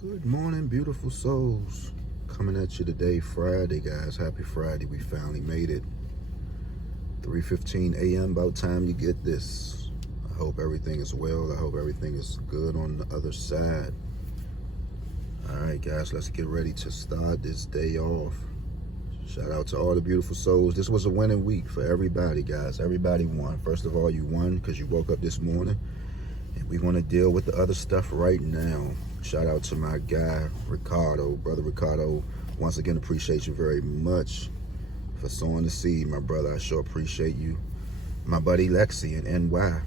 Good morning, beautiful souls. Coming at you today, Friday, guys. Happy Friday. We finally made it. 3:15 a.m. About time you get this. I hope everything is well. I hope everything is good on the other side. All right, guys, let's get ready to start this day off. Shout out to all the beautiful souls. This was a winning week for everybody, guys. Everybody won. First of all, you won because you woke up this morning. And we're going to deal with the other stuff right now. Shout out to my guy, Ricardo. Brother Ricardo, once again, appreciate you very much for sowing the seed, my brother. I sure appreciate you. My buddy Lexi in NY,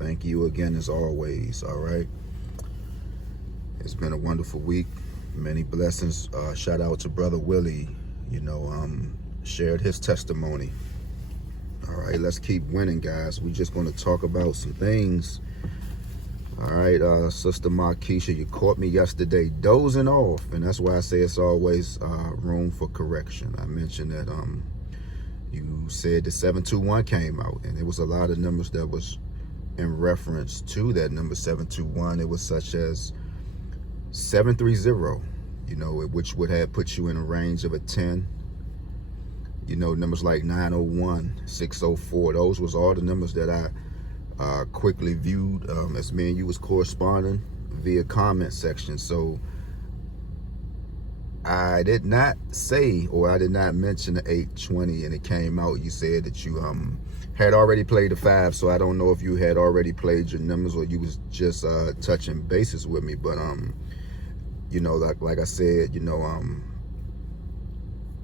thank you again as always, all right? It's been a wonderful week. Many blessings. Shout out to Brother Willie, shared his testimony. All right, let's keep winning, guys. We're just going to talk about some things. All right, Sister Markeisha, you caught me yesterday dozing off, and that's why I say it's always room for correction. I mentioned that you said the 721 came out, and it was a lot of numbers that was in reference to that number 721. It was such as 730, which would have put you in a range of a 10. Numbers like 901, 604, those was all the numbers that I quickly viewed as me and you was corresponding via comment section. So I did not say, or I did not mention the 820, and it came out. You said that you had already played the 5, so I don't know if you had already played your numbers or you was just touching bases with me. But like I said,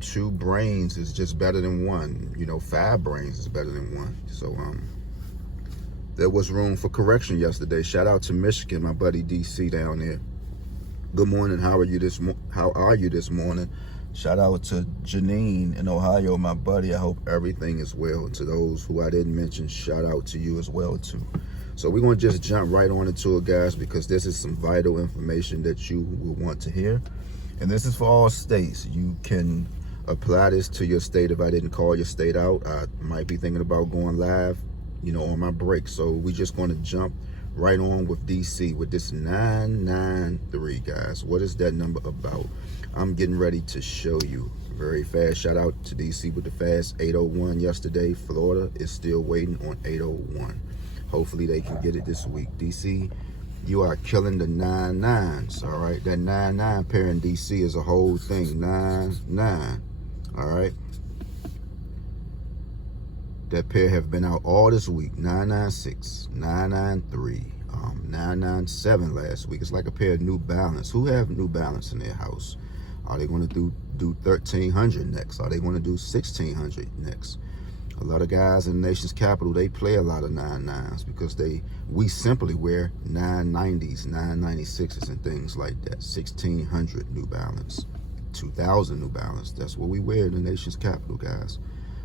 2 brains is just better than 1. 5 brains is better than 1. So there was room for correction yesterday. Shout out to Michigan, my buddy DC down there. Good morning. How are you this morning? Shout out to Janine in Ohio, my buddy. I hope everything is well. To those who I didn't mention, shout out to you as well too. So we're going to just jump right on into it, guys, because this is some vital information that you will want to hear. And this is for all states. You can apply this to your state. If I didn't call your state out, I might be thinking about going live on my break. So we're just going to jump right on with DC with this 993, guys. What is that number about? I'm getting ready to show you very fast. Shout out to DC with the fast 801 yesterday. Florida is still waiting on 801. Hopefully they can get it this week. DC, you are killing the 99s, all right? That 99 pair in DC is a whole thing. 99, all right? That pair have been out all this week. 996, 993, 997 last week. It's like a pair of New Balance. Who have New Balance in their house? Are they going to do 1300 next? Are they going to do 1600 next? A lot of guys in the nation's capital, they play a lot of 99s because we simply wear 990s, 996s and things like that. 1600 New Balance, 2000 New Balance. That's what we wear in the nation's capital, guys.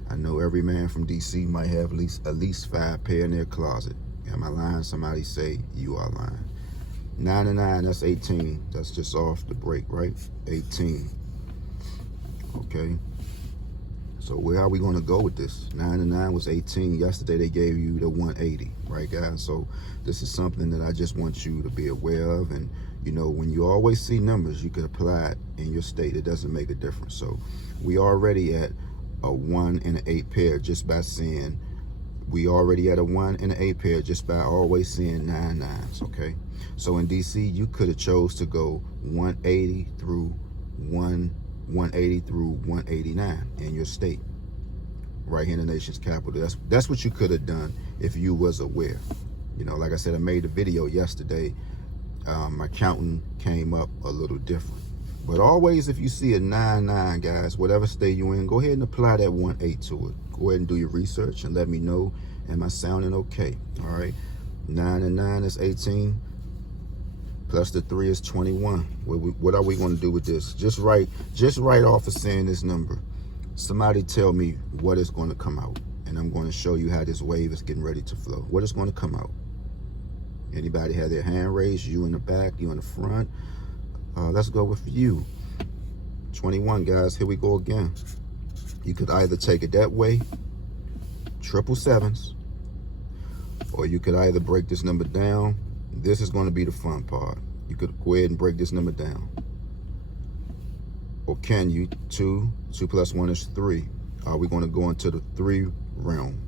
I know every man from DC might have at least 5 pair in their closet. Am I lying? Somebody say you are lying. 99, that's 18. That's just off the break, right? 18. Okay. So where are we going to go with this? 99 was 18. Yesterday they gave you the 180, right, guys? So this is something that I just want you to be aware of. And, when you always see numbers, you can apply it in your state. It doesn't make a difference. So we already at a 1 and an 8 pair just by saying, we already at a 1 and an 8 pair just by always seeing 99s, okay? So in DC, you could have chose to go 180 through 189 in your state, right here in the nation's capital. That's what you could have done if you was aware. Like I said, I made a video yesterday. My counting came up a little different. But always, if you see a 99, guys, whatever state you in, go ahead and apply that 18 to it. Go ahead and do your research and let me know, am I sounding okay? All right, 9 and 9 is 18, plus the 3 is 21. What are we going to do with this? Just right off of saying this number, somebody tell me what is going to come out, and I'm going to show you how this wave is getting ready to flow. What is going to come out? Anybody have their hand raised? You in the back, you in the front? Let's go with you. 21, guys. Here we go again. You could either take it that way, 777s, or you could either break this number down. This is going to be the fun part. You could go ahead and break this number down. Or can you? 2 plus 1 is 3. Are we going to go into the 3 realm?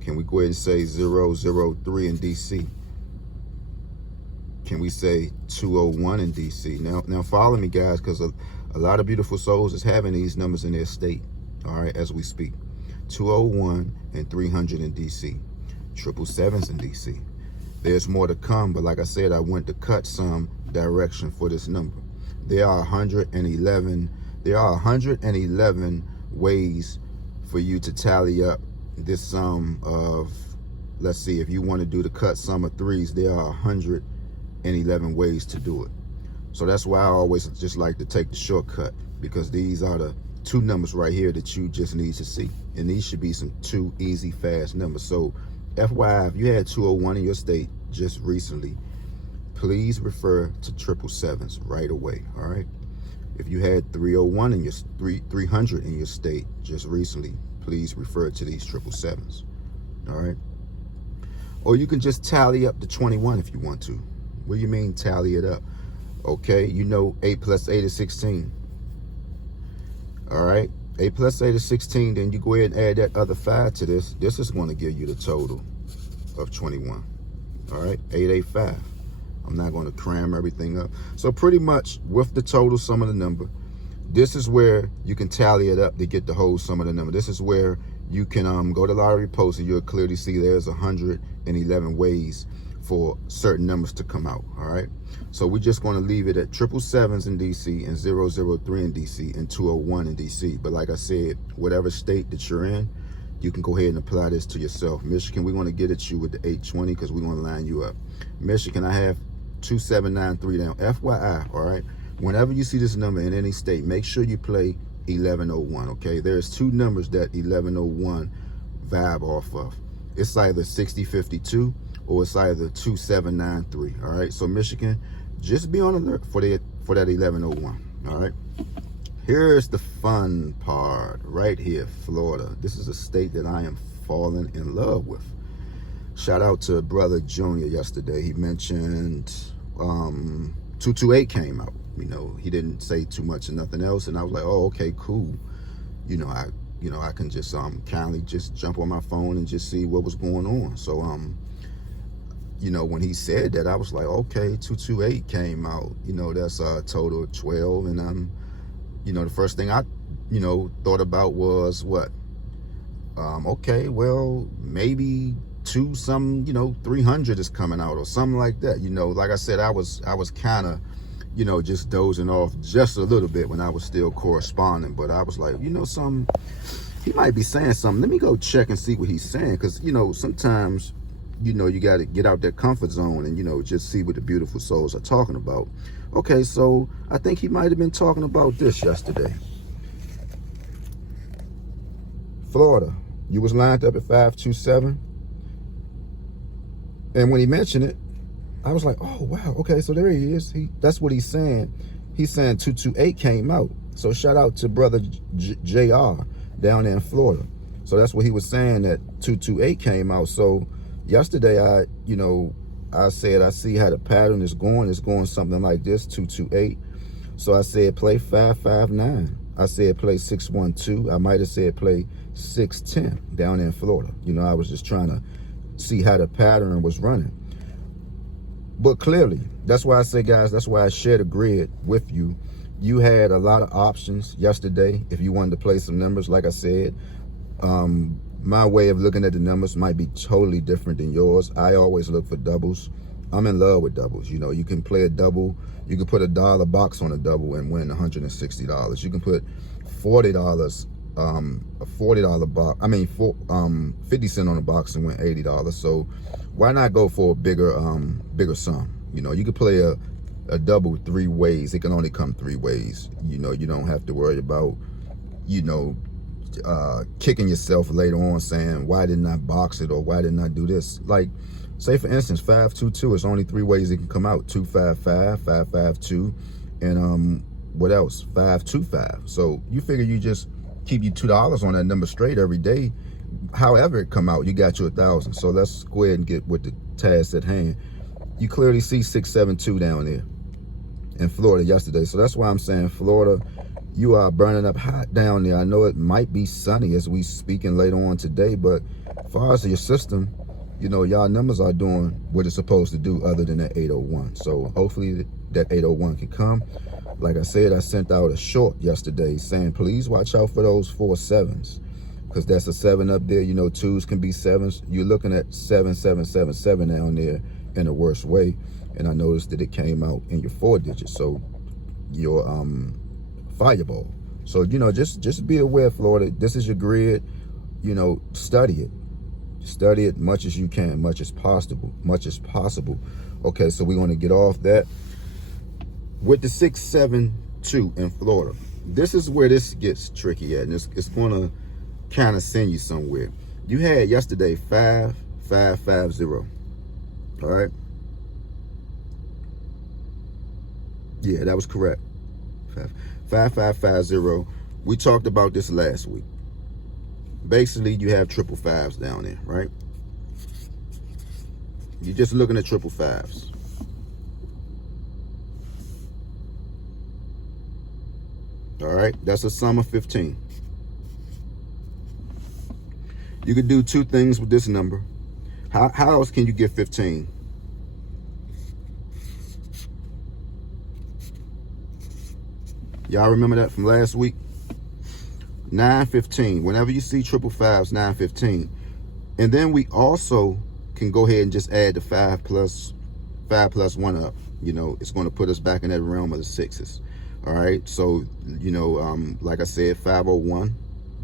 Can we go ahead and say 003 in DC? Can we say 201 in DC? Now follow me, guys, because a lot of beautiful souls is having these numbers in their state, all right, as we speak. 201 and 300 in DC. 777s in DC. There's more to come, but like I said, I went to cut some direction for this number. There are 111 ways for you to tally up this sum of, let's see, if you want to do the cut sum of 3s, there are 111 ways to do it. So that's why I always just like to take the shortcut, because these are the 2 numbers right here that you just need to see. And these should be some 2 easy, fast numbers. So FYI, if you had 201 in your state just recently, please refer to 777s right away, all right? If you had 301 in your 300 in your state just recently, please refer to these 777s, all right? Or you can just tally up to 21 if you want to. What do you mean tally it up? Okay, you know 8 plus 8 is 16. All right, 8 plus 8 is 16. Then you go ahead and add that other 5 to this. This is going to give you the total of 21. All right, 885. I'm not going to cram everything up. So pretty much with the total sum of the number, this is where you can tally it up to get the whole sum of the number. This is where you can go to Lottery Post and you'll clearly see there's 111 ways for certain numbers to come out, all right? So we're just going to leave it at 777s in DC and 003 in DC and 201 in DC. But like I said, whatever state that you're in, you can go ahead and apply this to yourself. Michigan, we're going to get at you with the 820 because we're going to line you up. Michigan, I have 2793 down. FYI, all right? Whenever you see this number in any state, make sure you play 1101, okay? There's 2 numbers that 1101 vibe off of. It's either 6052 or it's either 2793, all right? So Michigan, just be on alert for that 1101, all right? Here's the fun part right here, Florida. This is a state that I am falling in love with. Shout out to Brother Junior yesterday. He mentioned 228 came out. You know, he didn't say too much and nothing else, and I was like, oh, okay, cool. You know, I can just kindly just jump on my phone and just see what was going on. So you know, when he said that, I was like, okay, 228 came out. You know, that's a total of 12. And you know, the first thing I, you know, thought about was what? Okay, well, maybe 300 is coming out or something like that. You know, like I said, I was kind of, you know, just dozing off just a little bit when I was still corresponding. But I was like, you know, he might be saying something. Let me go check and see what he's saying. Because, you know, sometimes, you know, you got to get out that comfort zone and, you know, just see what the beautiful souls are talking about. Okay, so I think he might have been talking about this yesterday. Florida, you was lined up at 527. And when he mentioned it, I was like, oh, wow. Okay, so there he is. That's what he's saying. He's saying 228 came out. So shout out to Brother JR down there in Florida. So that's what he was saying, that 228 came out. So yesterday, I said, I see how the pattern is going. It's going something like this, 228. So I said, play 559. I said, play 612. I might have said, play 610 down in Florida. You know, I was just trying to see how the pattern was running. But clearly, that's why I say, guys, that's why I shared a grid with you. You had a lot of options yesterday if you wanted to play some numbers. Like I said, my way of looking at the numbers might be totally different than yours. I always look for doubles. I'm in love with doubles. You know, you can play a double. You can put a $1 box on a double and win $160. You can put $40, a $40 box. I mean, 50 cents on a box and win $80. So why not go for a bigger sum? You know, you could play a double 3 ways. It can only come 3 ways. You know, you don't have to worry about, you know, kicking yourself later on saying, why didn't I box it or why didn't I do this? Like, say for instance, 522, it's only 3 ways it can come out: 255, 552, and what else? 525. So you figure you just keep you $2 on that number straight every day. However it come out, you got you 1,000. So let's go ahead and get with the task at hand. You clearly see 672 down there. in Florida yesterday. So that's why I'm saying Florida, you are burning up hot down there. I know it might be sunny as we speaking later on today, but as far as your system, you know, y'all numbers are doing what it's supposed to do other than that 801. So hopefully that 801 can come. Like I said, I sent out a short yesterday saying, please watch out for those 4 7s, because that's a 7 up there. You know, 2s can be 7s. You're looking at 7777 down there in a worse way. And I noticed that it came out in your 4 digits. So your fireball. So, you know, just be aware, Florida. This is your grid. You know, study it. Study it much as you can, much as possible. Okay, so we want to get off that. With the 672 in Florida, this is where this gets tricky at, and it's going to kind of send you somewhere. You had yesterday 5550. All right. Yeah, that was correct. 5550. We talked about this last week. Basically, you have 555s down there, right? You're just looking at 555s. All right, that's a sum of 15. You could do 2 things with this number. How else can you get 15? Y'all remember that from last week? 915. Whenever you see 555s, 915. And then we also can go ahead and just add the 5 plus 1 up. You know, it's going to put us back in that realm of the 6s. All right. So, you know, like I said, 501.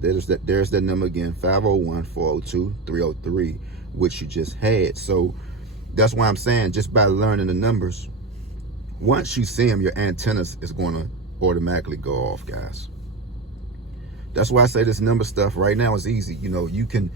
There's that number again. 501, 402, 303, which you just had. So that's why I'm saying, just by learning the numbers, once you see them, your antennas is going to automatically go off, guys. That's why I say this number stuff right now is easy. You know, you can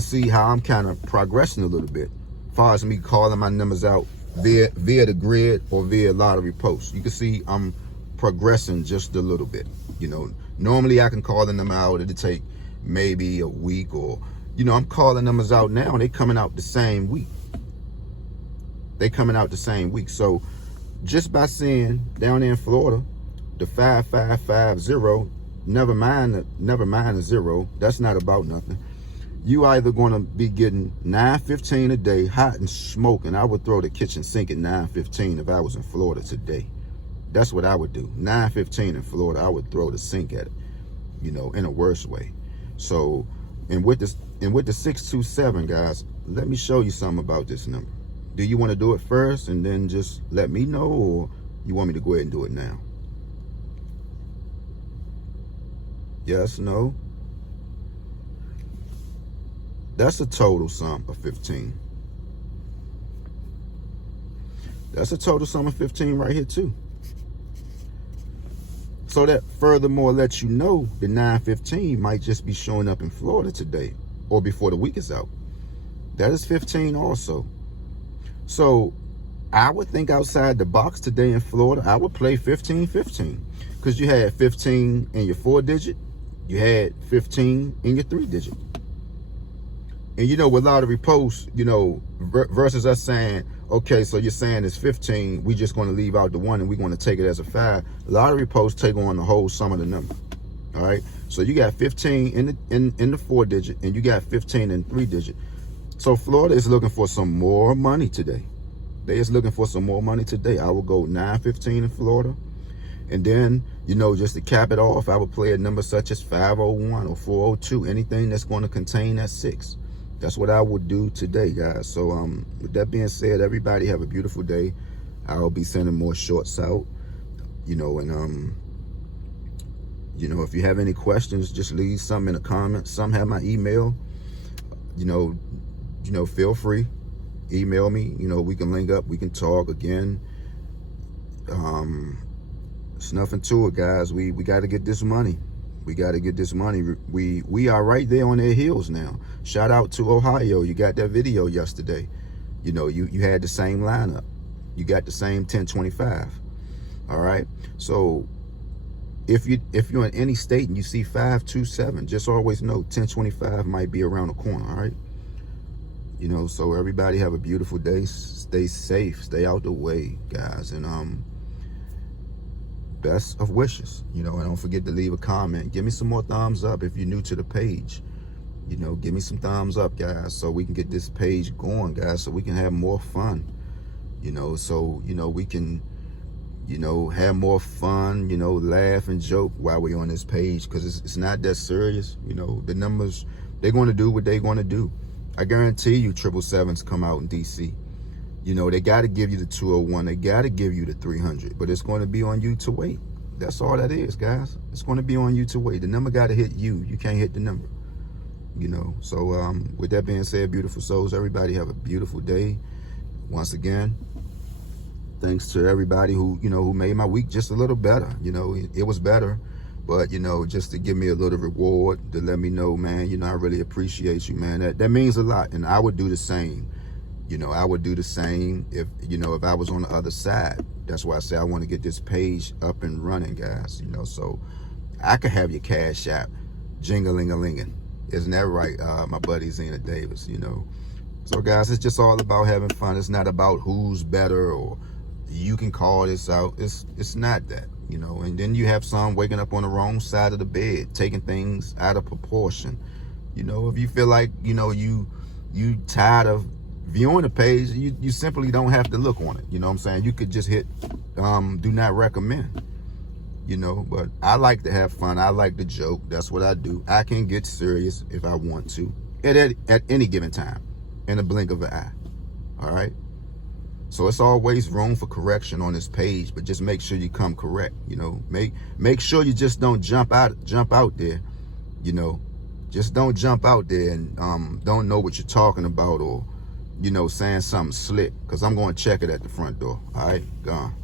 see how I'm kind of progressing a little bit as far as me calling my numbers out via the grid or via lottery posts. You can see I'm progressing just a little bit. You know, normally I can call the number out, it'll take maybe a week, or, you know, I'm calling numbers out now and they coming out the same week. So just by seeing down there in Florida, the 5550, never mind a 0, that's not about nothing. You either going to be getting 915 a day, hot and smoking. I would throw the kitchen sink at 915 if I was in Florida today. That's what I would do. 915 in Florida, I would throw the sink at it, you know, in a worse way. So, and with the 627, guys, let me show you something about this number. Do you want to do it first and then just let me know, or you want me to go ahead and do it now? Yes, no. That's a total sum of 15. That's a total sum of 15 right here too. So that furthermore lets you know the 915 might just be showing up in Florida today or before the week is out. That is 15 also. So I would think outside the box today in Florida. I would play 15-15, because you had 15 in your 4 digit. You had 15 in your 3 digit. And you know, with lottery posts, you know, versus us saying, okay, so you're saying it's 15, we just going to leave out the 1 and we're going to take it as a 5. Lottery posts take on the whole sum of the number. All right. So you got 15 in the 4 digit and you got 15 in 3 digit. So Florida is looking for some more money today. They is looking for some more money today. I will go 915 in Florida. And then, you know, just to cap it off, I would play a number such as 501 or 402, anything that's going to contain that 6. That's what I would do today, guys. So with that being said, everybody have a beautiful day. I'll be sending more shorts out, you know, and you know, if you have any questions, just leave some in the comments. Some have my email. You know, feel free, email me. You know, we can link up, we can talk again. It's nothing to it, guys. We got to get this money. We got to get this money. We are right there on their heels now. Shout out to Ohio. You got that video yesterday. You know, you had the same lineup. You got the same 1025. All right. So if you're in any state and you see 527, just always know 1025 might be around the corner. All right. You know, so everybody have a beautiful day. Stay safe. Stay out the way, guys. And best of wishes, you know, and don't forget to leave a comment. Give me some more thumbs up if you're new to the page. You know, give me some thumbs up, guys, so we can get this page going, guys, so we can have more fun, you know, so, you know, we can, you know, have more fun, you know, laugh and joke while we're on this page, because it's not that serious. You know, the numbers, they're going to do what they're going to do. I guarantee you 777s come out in DC. You know, they got to give you the 201. They got to give you the 300, but it's going to be on you to wait. That's all that is, guys. It's going to be on you to wait. The number got to hit you. You can't hit the number. You know, so with that being said, beautiful souls, everybody have a beautiful day. Once again, thanks to everybody who, you know, who made my week just a little better. You know, it was better, but, you know, just to give me a little reward, to let me know, man, you know, I really appreciate you, man. That means a lot, and I would do the same. You know, I would do the same if, you know, if I was on the other side. That's why I say I want to get this page up and running, guys, you know, so I could have your Cash App jingling-a-linging. Isn't that right, my buddy Zena Davis, you know? So, guys, it's just all about having fun. It's not about who's better or you can call this out. It's not that, you know? And then you have some waking up on the wrong side of the bed, taking things out of proportion. You know, if you feel like, you know, you tired of viewing the page, you simply don't have to look on it. You know what I'm saying? You could just hit do not recommend. You know, but I like to have fun. I like to joke. That's what I do. I can get serious if I want to at any given time, in a blink of an eye. All right. So it's always room for correction on this page, but just make sure you come correct. You know, make sure you just don't jump out there. You know, just don't jump out there and don't know what you're talking about, or, you know, saying something slick, because I'm going to check it at the front door. All right, gone.